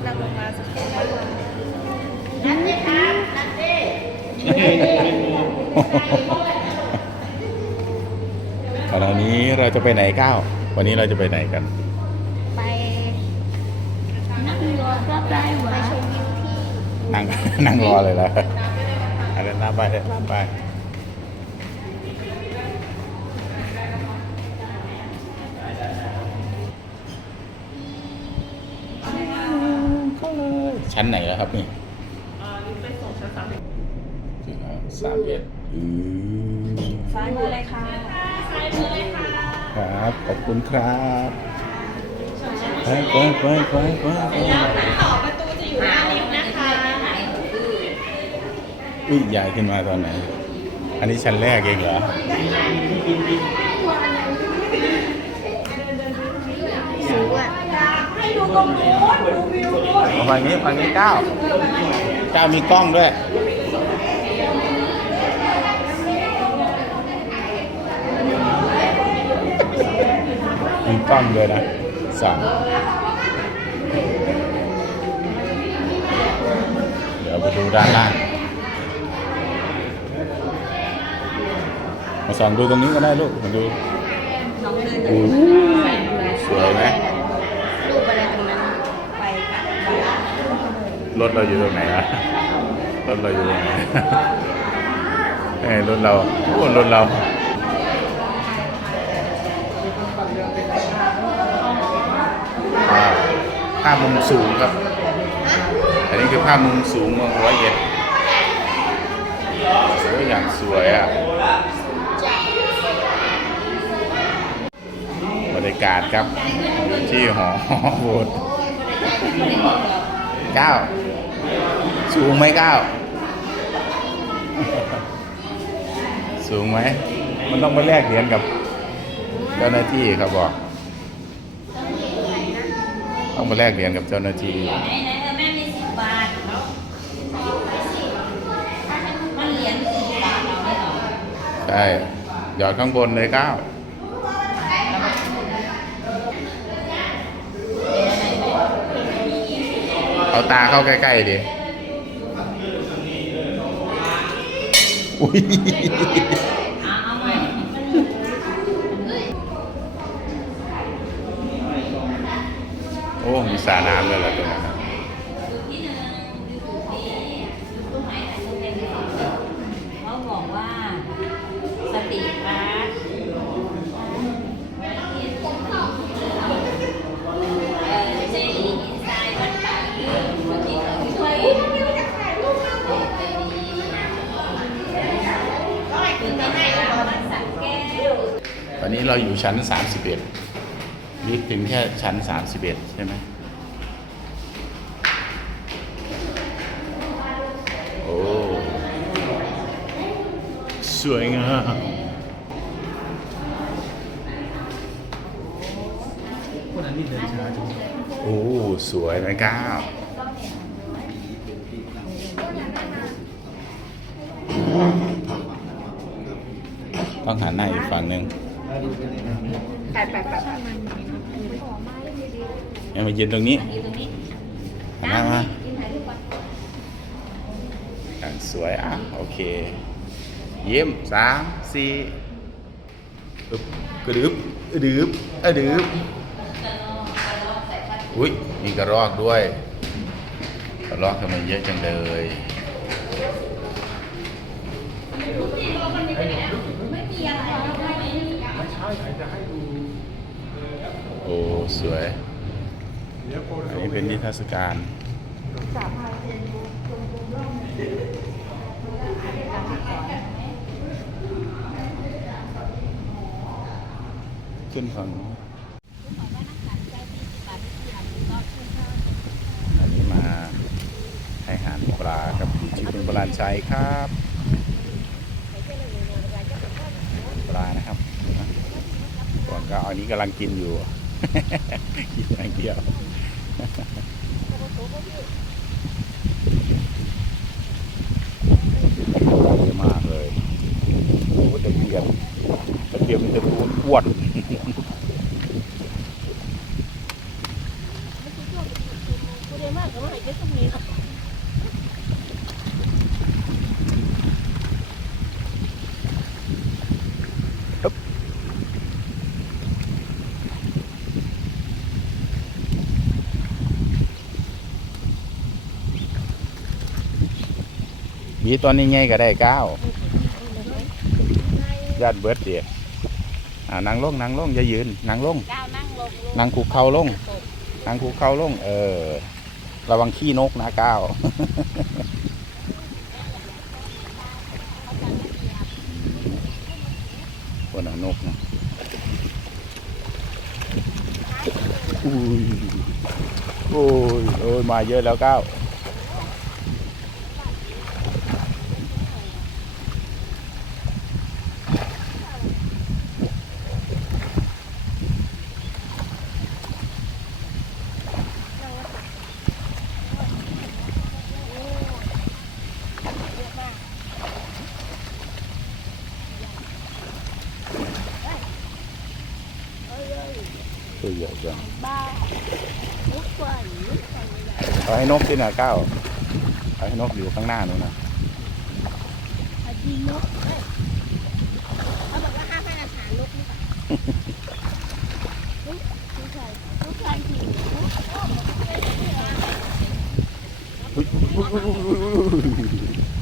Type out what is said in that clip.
ำลังลงมาสักครู่นะคะตอนนี้เราจะไปไหนก้าววันนี้เราจะไปไหนกัน ไปนั่งรอก็ได้หวะไปชมวิวที่นั่งนั่งรอเลยแล้วอะไรน้าไปเลยไป ชั้นไหนแล้วครับนี่ไปส่งชั้นสามสามเอ็ดอือซ้ายมือเลยค่ะครับ ขอบคุณครับไปไปไปไปไปไปต่อประตูจะอยู่หน้าลิฟต์นะคะอุ้ยยายขึ้นมาตอนไหน อันนี้ชั้นแรกเองเหรอสูงอะ เอาฝั่งนี้ฝั่งนี้เก้าเก้ามีกล้องด้วยมีกล้องด้วยนะสองเดี๋ยวไปดูด้านล่างมาส่องดูตรงนี้ก็ได้ลูกมาดู น้องเดิน โอ้โหสวยไหม รูปอะไรตรงนั้นไปค่ะไป รถเราอยู่ตรงไหนอะรถเราอยู่ตรงไหนเอ้รถเราโอ้รถเราอ่าภาพมุมสูงครับ อันนี้คือภาพมุมสูงเมืองร้อยเอ็ดสวยอย่างสวยอะบรรยากาศครับอยู่ที่หอโบสถ์เก้า สูงไหมก้าวสูงไหม มันต้องไปแลกเหรียญกับเจ้าหน้าที่เขาบบอก ต้องไปแลกเหรียญกับเจ้าหน้าที่ไหนไหนเออแม่มีสิบบาทมันเหรียญสิบบาทเราได้หรอใช่หยอดข้างบนเลยก้าวเอาตาเข้าใกล้ๆดิ อุ้ยเอาใหม่โอ้มีสาน้ำเลยเหรอตัวนั้น ตอนนี้เราอยู่ชั้น 31นี่ถึงแค่ชั้น 31 ใช่ไหมโอ้ สวยงามคนนั้นนี่เดินช้าจังโอ้ สวยนะก้าวต้องหันหน้าอีกฝั่งหนึ่ง ไปไปไปไปยังมายืนตรงนี้อยู่ตรงนี้หันหน้ามาอย่างสวยอะโอเค เยี่ยมสามสี่อึบกระดึบกระดึบกระดึบอุ้ยมีกระรอกด้วยกระรอกทำไมเยอะจังเลย โอ้ สวย อันนี้เป็นนิทรรศการขึ้นฝั่งนู้นอันนี้มาให้อาหารปลาครับอยู่ที่บึงบรานชัยครับ ปลานะครับ ก็อันนี้กำลังกินอยู่ กินอย่างเดียวเยอะมากเลยโอ้ตะเกียบตะเกียบมันจะตูนอ้วนเลยมากก็ไม่ให้ตรงนี้ บีตอนนี้ไงก็ได้เก้าญาติเบิร์ดเดียอ่านั่งลงนั่งลงอย่ายืนนั่งลงก้าวนั่งลงลูกนั่งคุกเข่าลงนั่งคุกเข่าลง เออ ระวังขี้นกนะก้าวคนเอานกนะอุ้ยโอ้ยโอ้ยมาเยอะแล้วก้า ตัวใหญ่จังบ้าลูกกว่าลูกกว่าเอาให้นกที่น่ะก้าวเอาให้นกอยู่ข้างหน้านู้นนะอดีนกเอ้ยเขาบอกว่าห้ามให้อาหารนกนี่ป่ะลูกลูกชายลูกชายหิว อุ๊ยอุ๊ยอุ๊ยอุ๊ยอุ๊ย